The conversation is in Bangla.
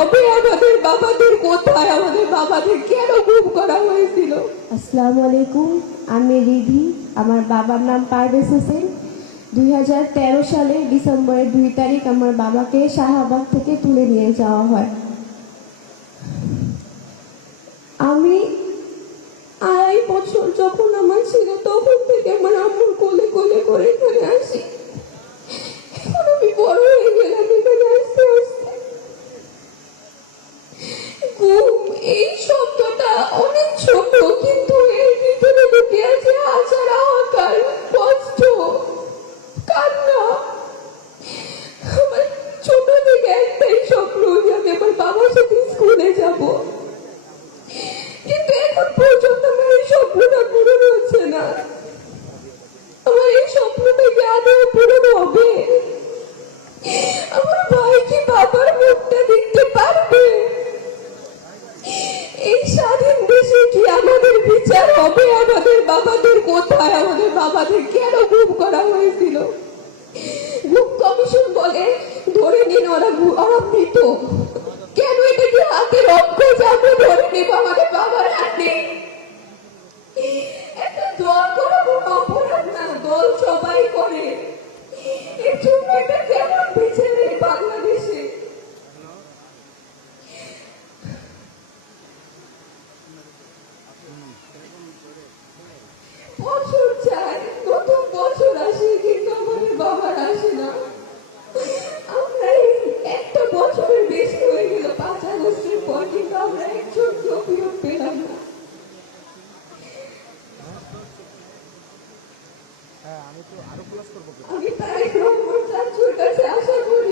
হবে আমাদের বাবাদের? কোথায় আমাদের বাবাদের? কেন গুম করা হয়েছিল? আসসালামু আলাইকুম, আমি রিধি। আমার বাবার নাম পারভেজ হোসেন। 2013 সালে ডিসেম্বরের 2 তারিখ আমার বাবাকে শাহবাগ থেকে তুলে নিয়ে যাওয়া হয়। আমি 2.5 বছর যখন আমার ছিল তখন থেকে আমার আম্মুর কোলে কোলে করে এখানে আসি। এখন আমি বড় হয়ে গেলাম এখানে আসতে আসতে। ঘুম এই শব্দটা অনেক ছোট, কিন্তু এর ভিতরে লুকিয়ে আছে হাজার হাহাকার, কষ্ট, কান্না। আমার ছোট থেকে একটাই স্বপ্ন যে আমি আমার বাবার সাথে স্কুলে যাব, কিন্তু এখন পর্যন্ত আমার এই স্বপ্নটা পূরণ হচ্ছে না। আমার এই স্বপ্নটা কি আদৌ পূরণ হবে? আমার ভাই কি বাবার মুখটা দেখতে পারবে? এই স্বাধীন দেশে কি আমাদের বিচার হবে? আমাদের বাবাদের কোথায়? আমাদের বাবাদের কেন গুম করা হয়েছিল? গুম কমিশন বলে ধরে নিন ওরা মৃত। কেন এটা কি হাতের অঙ্ক যে আমরা ধরে নেব আমাদের বাবার হাতে? এটা দল করা কোনো অপরাধ না, দল সবাই করে। এর জন্য এটা কেমন বিচার এই বাংলাদেশে? বছর যায়, নতুন বছর আসে, কিন্তু আমাদের বাবার আসে না। আমরা এই একটা বছরের বেশি হয়ে গেল 5 আগস্টের পর, কিন্তু আমরা একজন ফিরত পেলাম না। আমি তাই ব্রহ্মচার্যের কাছে আশা করি